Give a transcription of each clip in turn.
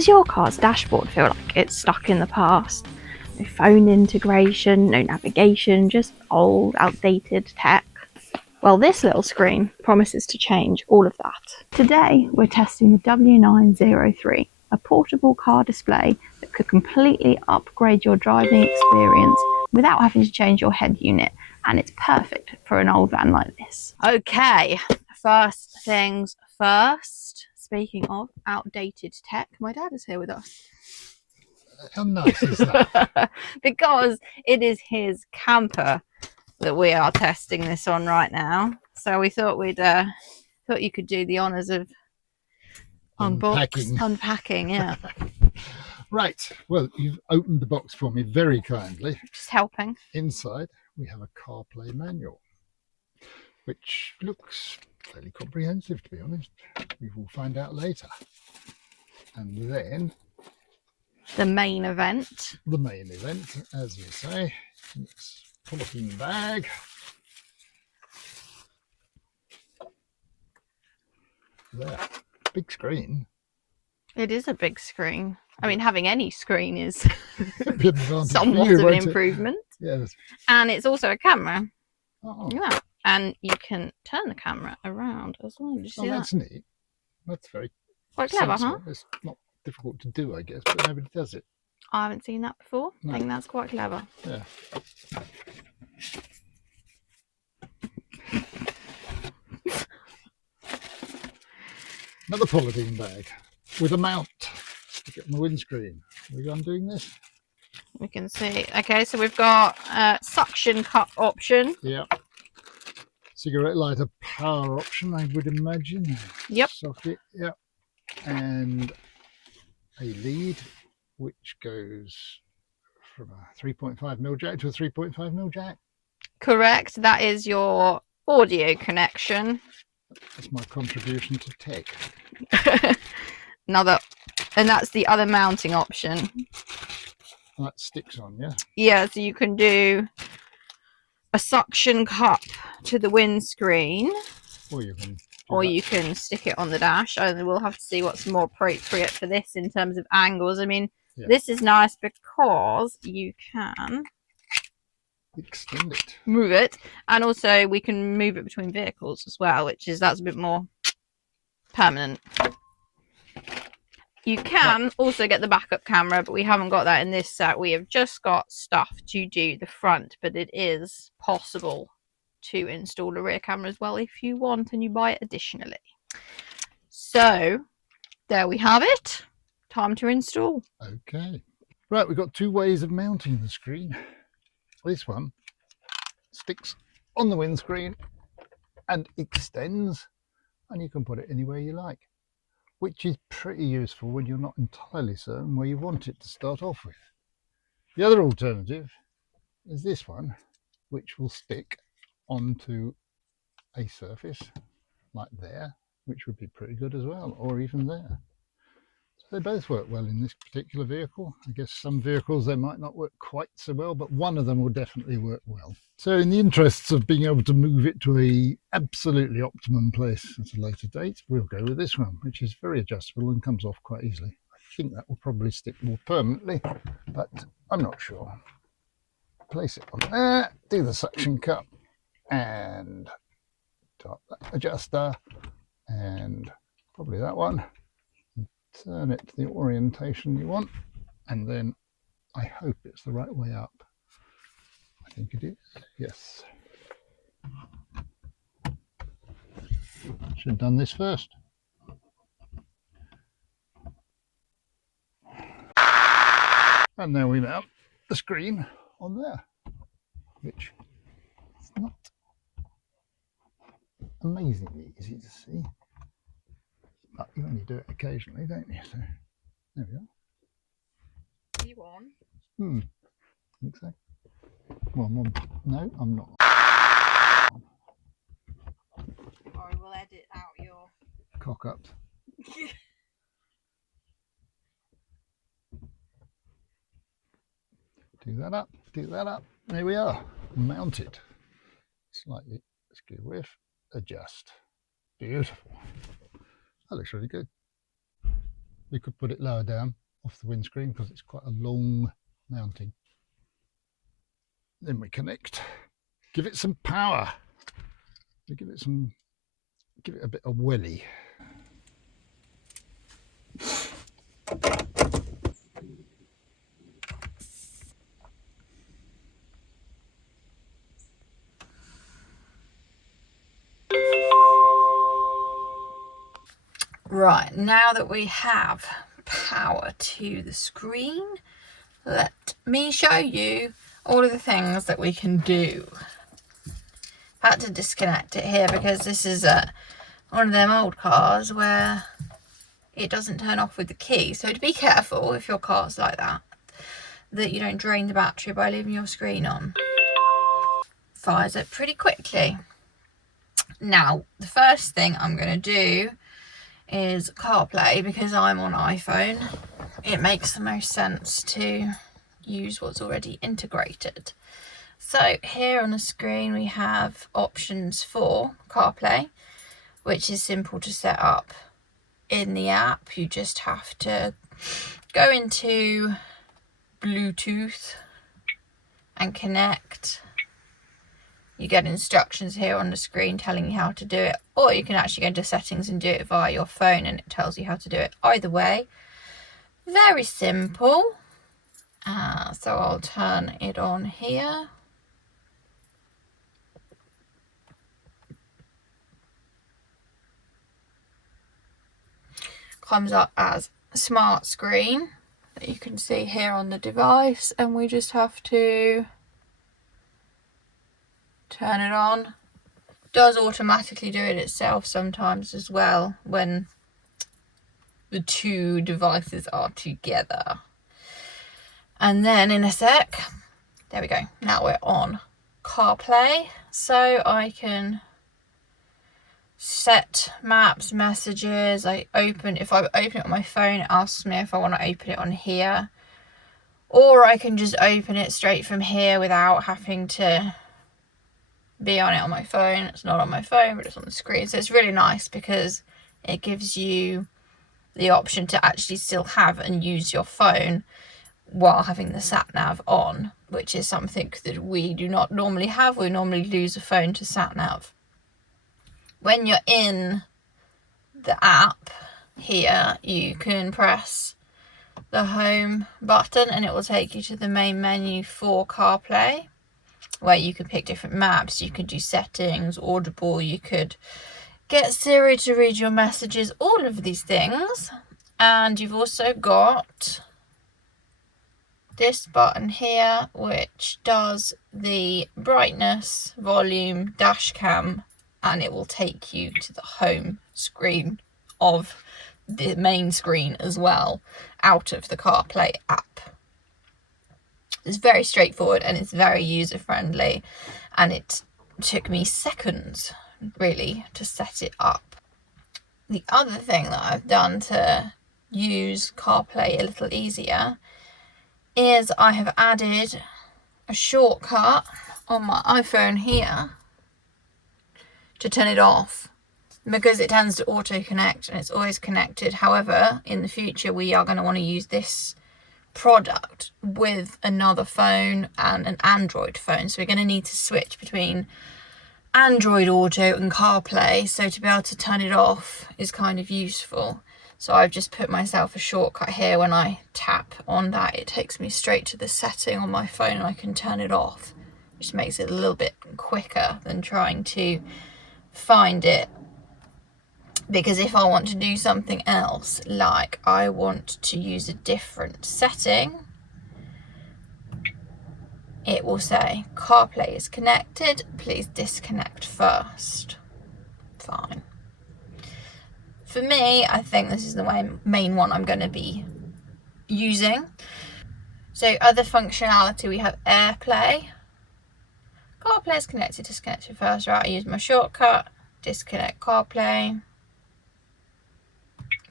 Does your car's dashboard feel like it's stuck in the past? No phone integration, no navigation, just old, outdated tech. Well, this little screen promises to change all of that. Today, we're testing the W903, a portable car display that could completely upgrade your driving experience without having to change your head unit, and it's perfect for an old van like this. Okay, first things first. Speaking of outdated tech, my dad is here with us. How nice is that? Because it is his camper that we are testing this on right now. So we thought thought you could do the honours of unpacking, yeah. Right, well, you've opened the box for me very kindly. Just helping. Inside we have a CarPlay manual, which looks fairly comprehensive, to be honest. We will find out later. And then the main event. The main event, as you say. It's polythene bag. There, big screen. It is a big screen. I mean, having any screen is somewhat of an improvement. Yes. And it's also a camera. Oh. Look at that. And you can turn the camera around as well. Did you see that's neat. That's very quite clever, sensible. huh? It's not difficult to do, I guess, but nobody does it. I haven't seen that before. No. I think that's quite clever. Yeah. Another polythene bag with a mount. Stick it on the windscreen. Are we undoing this? We can see. Okay, so we've got a suction cup option. Yeah. Cigarette lighter power option, I would imagine. Yep. Socket, yep. And a lead which goes from a 3.5mm jack to a 3.5mm jack. Correct. That is your audio connection. That's my contribution to tech. And that's the other mounting option. That sticks on, yeah? Yeah, so you can do a suction cup to the windscreen, or you can stick it on the dash. And we'll have to see what's more appropriate for this in terms of angles. I mean, yeah. This is nice because you can extend it, move it, and also we can move it between vehicles as well, that's a bit more permanent. You can also get the backup camera, but we haven't got that in this set. We have just got stuff to do the front, but it is possible to install a rear camera as well if you want, and you buy it additionally. So there we have it. Time to install. Okay. Right, we've got two ways of mounting the screen. This one sticks on the windscreen and extends, and you can put it anywhere you like, which is pretty useful when you're not entirely certain where you want it to start off with. The other alternative is this one, which will stick onto a surface like there, which would be pretty good as well, or even there. So they both work well in this particular vehicle. I guess some vehicles they might not work quite so well, but one of them will definitely work well. So in the interests of being able to move it to a absolutely optimum place at a later date, we'll go with this one, which is very adjustable and comes off quite easily. I think that will probably stick more permanently, but I'm not sure. Place it on there, do the suction cup, and top that adjuster, and probably that one. Turn it to the orientation you want, and then I hope it's the right way up. I think it is, yes. Should have done this first. And now we mount the screen on there, which is not amazingly easy to see. But you only do it occasionally, don't you? So there we are. You on? I think so. Well, no, I'm not. Or we'll edit out your cock ups. Do that up, do that up. There we are, mounted. Slightly skew width, adjust. Beautiful. That looks really good. We could put it lower down off the windscreen because it's quite a long mounting. Then we connect, give it some power. We give it a bit of welly. Right, now that we have power to the screen, let me show you all of the things that we can do. I've had to disconnect it here because this is one of them old cars where it doesn't turn off with the key. So to be careful if your car's like that you don't drain the battery by leaving your screen on. Fires up pretty quickly. Now, the first thing I'm going to do is CarPlay, because I'm on iPhone. It makes the most sense to use what's already integrated. So here on the screen we have options for CarPlay, which is simple to set up in the app. You just have to go into Bluetooth and connect. You get instructions here on the screen telling you how to do it, or you can actually go into settings and do it via your phone and it tells you how to do it. Either way, very simple. So I'll turn it on here. Comes up as a smart screen that you can see here on the device, and we just have to turn it on. It does automatically do it itself sometimes as well when the two devices are together. And then in a sec, there we go, now we're on CarPlay, so I can set maps, messages. If I open it on my phone, it asks me if I want to open it on here, or I can just open it straight from here without having to be on it on my phone. It's not on my phone, but it's on the screen. So it's really nice because it gives you the option to actually still have and use your phone while having the sat nav on, which is something that we do not normally have. We normally lose a phone to sat nav. When you're in the app here, you can press the home button and it will take you to the main menu for CarPlay, where you can pick different maps, you could do settings, Audible, you could get Siri to read your messages, all of these things. And you've also got this button here, which does the brightness, volume, dash cam, and it will take you to the home screen of the main screen as well, out of the CarPlay app. It's very straightforward and it's very user friendly, and it took me seconds really to set it up. The other thing that I've done to use CarPlay a little easier is I have added a shortcut on my iPhone here to turn it off, because it tends to auto connect and it's always connected. However, in the future we are going to want to use this product with another phone and an Android phone, so we're going to need to switch between Android Auto and CarPlay, so to be able to turn it off is kind of useful. So I've just put myself a shortcut here. When I tap on that, it takes me straight to the setting on my phone and I can turn it off, which makes it a little bit quicker than trying to find it. Because if I want to do something else, like I want to use a different setting, it will say CarPlay is connected, please disconnect first. Fine. For me, I think this is the main one I'm going to be using. So other functionality, we have AirPlay. CarPlay is connected, disconnected first. Right, I use my shortcut, disconnect CarPlay.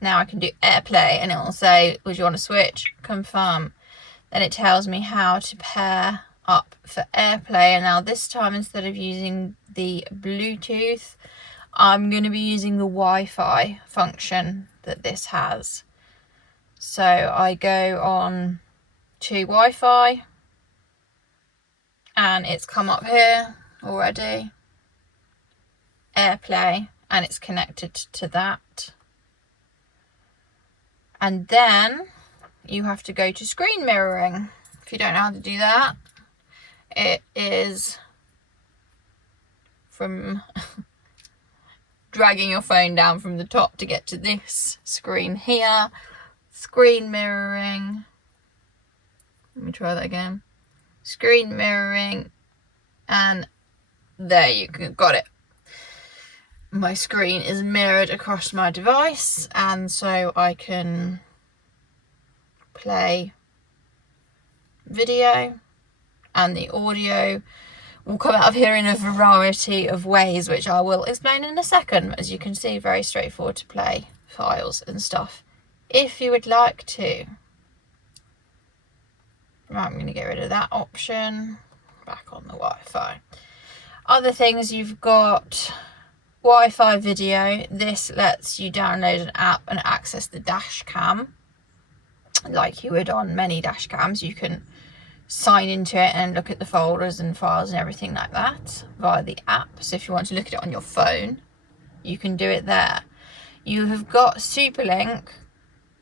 Now I can do AirPlay and it will say, would you want to switch? Confirm. Then it tells me how to pair up for AirPlay, and now this time, instead of using the Bluetooth, I'm going to be using the Wi-Fi function that this has. So I go on to Wi-Fi and it's come up here already, AirPlay, and it's connected to that. And then you have to go to screen mirroring. If you don't know how to do that, it is from dragging your phone down from the top to get to this screen here. Screen mirroring. Let me try that again. Screen mirroring, and there you got it. My screen is mirrored across my device, and so I can play video, and the audio will come out of here in a variety of ways, which I will explain in a second. As you can see, very straightforward to play files and stuff if you would like to. Right, I'm going to get rid of that option. Back on the Wi-Fi. Other things, you've got Wi-Fi video. This lets you download an app and access the dash cam like you would on many dash cams. You can sign into it and look at the folders and files and everything like that via the app. So if you want to look at it on your phone, you can do it there. You have got Superlink.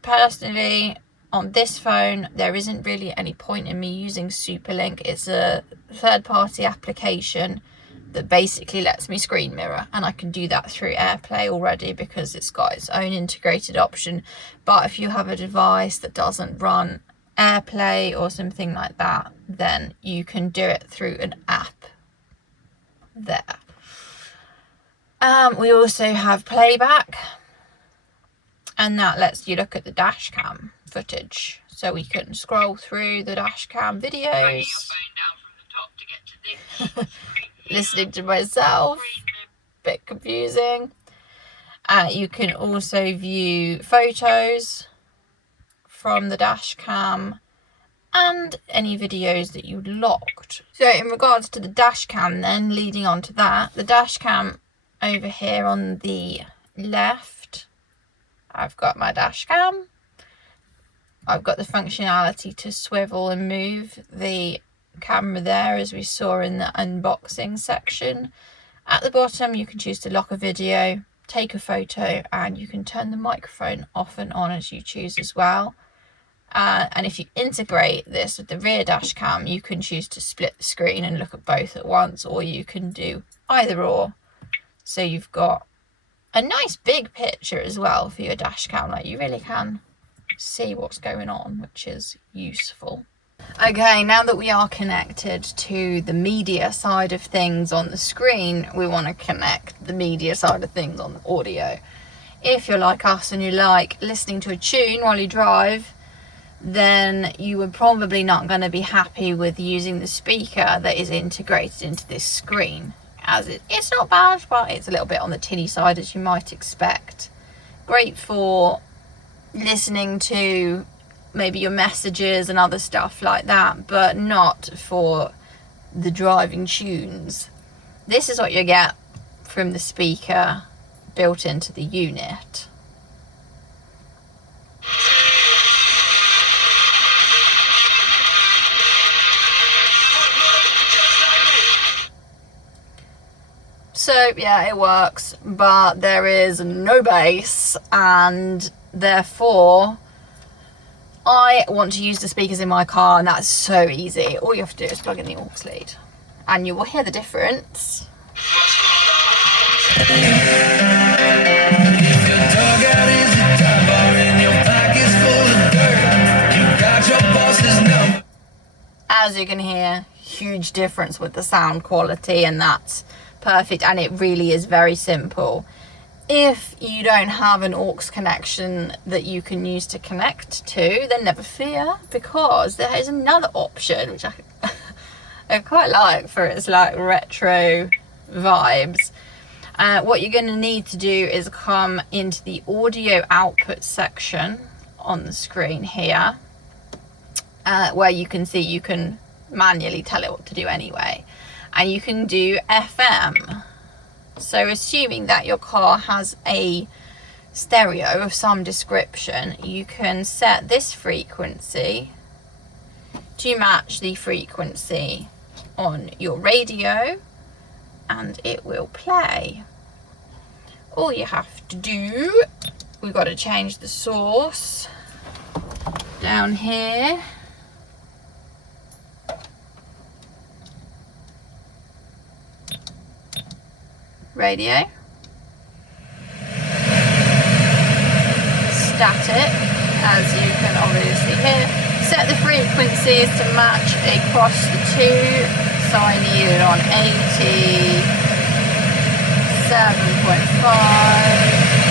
Personally, on this phone, there isn't really any point in me using Superlink. It's a third-party application that basically lets me screen mirror, and I can do that through AirPlay already because it's got its own integrated option. But if you have a device that doesn't run AirPlay or something like that, then you can do it through an app there. We also have playback, and that lets you look at the dash cam footage, so we can scroll through the dash cam videos. Listening to myself, bit confusing. You can also view photos from the dash cam and any videos that you logged. So in regards to the dash cam, then leading on to that, the dash cam over here on the left, I've got my dash cam. I've got the functionality to swivel and move the camera there, as we saw in the unboxing section. At the bottom, you can choose to lock a video, take a photo, and you can turn the microphone off and on as you choose as well. And if you integrate this with the rear dash cam, you can choose to split the screen and look at both at once, or you can do either or. So you've got a nice big picture as well for your dash cam, like you really can see what's going on, which is useful. Okay, now that we are connected to the media side of things on the screen, we want to connect the media side of things on the audio. If you're like us and you like listening to a tune while you drive, then you are probably not going to be happy with using the speaker that is integrated into this screen, as it's not bad, but it's a little bit on the tinny side, as you might expect. Great for listening to maybe your messages and other stuff like that, but not for the driving tunes. This is what you get from the speaker built into the unit. So yeah, it works, but there is no bass, and therefore I want to use the speakers in my car, and that's so easy. All you have to do is plug in the aux lead and you will hear the difference. As you can hear, huge difference with the sound quality, and that's perfect, and it really is very simple. If you don't have an aux connection that you can use to connect to, then never fear, because there is another option which I quite like for its like retro vibes. What you're going to need to do is come into the audio output section on the screen here, where you can see you can manually tell it what to do anyway, and you can do FM. So assuming that your car has a stereo of some description, you can set this frequency to match the frequency on your radio and it will play. All you have to do, we've got to change the source down here. Radio. Static, as you can obviously hear. Set the frequencies to match across the two. So I need it on 87.5.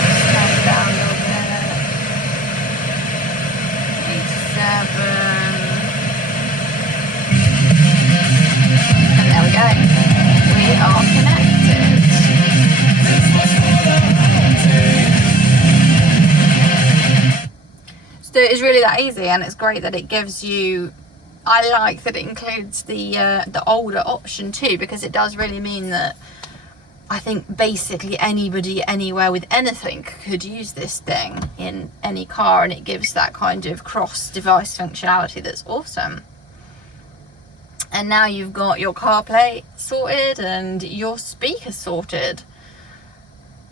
Just turn it down a little bit. 87. And there we go. We are connected. So it's really that easy, and it's great that it gives you, I like that it includes the older option too, because it does really mean that I think basically anybody anywhere with anything could use this thing in any car, and it gives that kind of cross device functionality that's awesome. And now you've got your CarPlay sorted and your speaker sorted,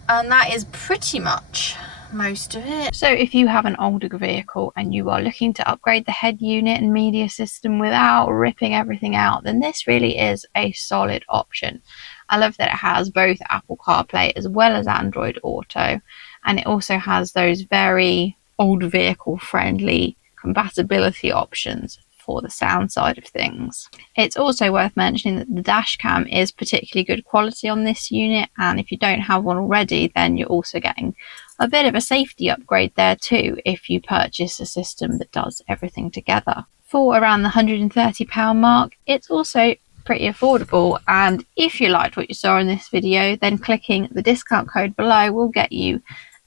and that is pretty much most of it. So if you have an older vehicle and you are looking to upgrade the head unit and media system without ripping everything out, then this really is a solid option. I love that it has both Apple CarPlay as well as Android Auto, and it also has those very old vehicle friendly compatibility options for the sound side of things. It's also worth mentioning that the dash cam is particularly good quality on this unit, and if you don't have one already, then you're also getting a bit of a safety upgrade there too if you purchase a system that does everything together. For around the £130 mark, it's also pretty affordable, and if you liked what you saw in this video, then clicking the discount code below will get you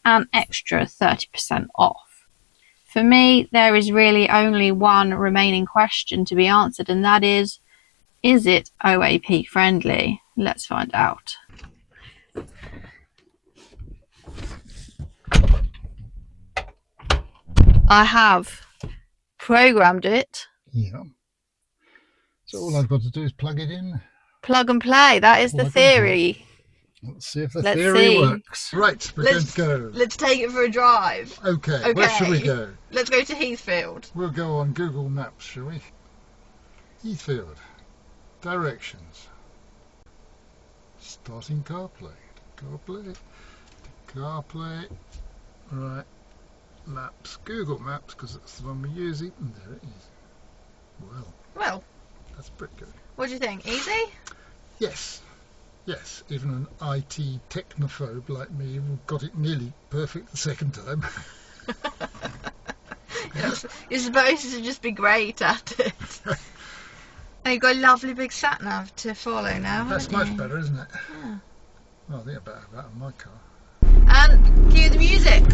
an extra 30% off. For me, there is really only one remaining question to be answered, and that is it OAP friendly? Let's find out. I have programmed it. Yeah. So all I've got to do is plug it in. Plug and play. That is the theory. Let's see if the theory works. Right, we're going to go. Let's take it for a drive. Okay, where should we go? Let's go to Heathfield. We'll go on Google Maps, shall we? Heathfield. Directions. Starting CarPlay. CarPlay. Right. Maps. Google Maps, because that's the one we're using. And there it is. Well, that's pretty good. What do you think? Easy? Yes. Yes, even an IT technophobe like me got it nearly perfect the second time. You're supposed to just be great at it. And you've got a lovely big sat nav to follow now. That's much better, isn't it? Yeah. Well, I think I better have that on my car. And cue the music.